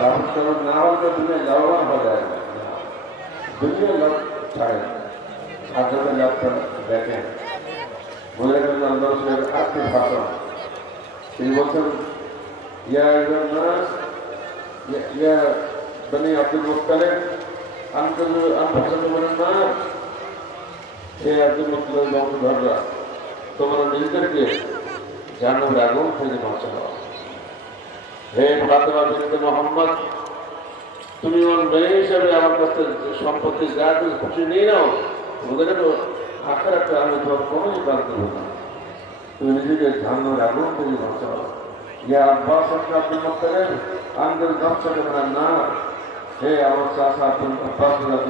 রাহুল না হলে তো দুনিয়া লাভবান হয়ে যায় না, দুনিয়া লাভ ছাড়ে না। আর যখন লাভটা দেখেন মনে করেন আল্লাহ আত্মীয় ভাষণ তিনি বলছেন ইয়া নাস ইয়া বনি আব্দুল মুত্তালিব হে আব্দুল মুত্তালিব বংশধররা, তোমরা নিজেদেরকে জাহান্নামের আগুন থেকে বাঁচাও। হে ফাতেমা বিনতে মুহাম্মদ, তুমি আমার মেয়ে হিসাবে আমার কাছে সম্পত্তি যা কিছু খুশি নিয়ে নাও, ওদের আখেরাতে আমি তোমার কোনোই বাদ দেব না। তুমি নিজেকে জাহান্নামের আগুন থেকে বাঁচাও। ইয়া আব্বাস আব্দুল মুত্তালিব আনদের নফসাকে মিনান নার, হে আমার চাচা আব্দুল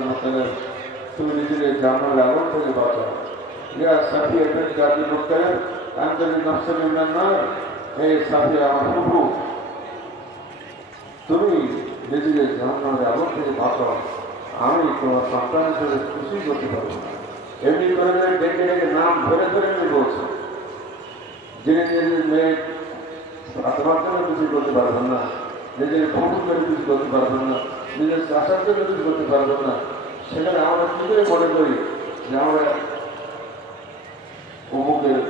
মুত্তালিব, তুমি নিজেকে জাহান্নামের আগুন থেকে বাঁচাও। ইয়া সাফিয়া বিনতে আব্দুল মুত্তালিব আনদের নফসাকে মিনান নার, হে সাফিয়া আমার ফুফু, তুমি নিজেকে জাহান্নামের আগুন থেকে বাঁচাও। আমি তোমার সন্তান হিসেবে খুশি করতে পারবো না। এমনি করে ডেকে ডেকে নাম ধরে ধরে আমি বলছি, যিনি নিজের মেয়ে তোমার জন্য কিছু করতে পারবেন না, নিজের ফুফুর জন্য কিছু করতে পারবেন না, নিজের চাষার জন্য কিছু করতে পারবেন না, সেখানে আমরা কি করে মনে করি যে আমরা অমুকের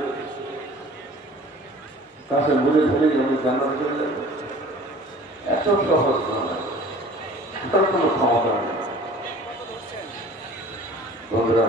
কাছে ঘুরে ফেলেই আমি জান্নাতে চলে যাবো? এত সহজ নয়, এটার কোনো ক্ষমতা নেই। বন্ধুরা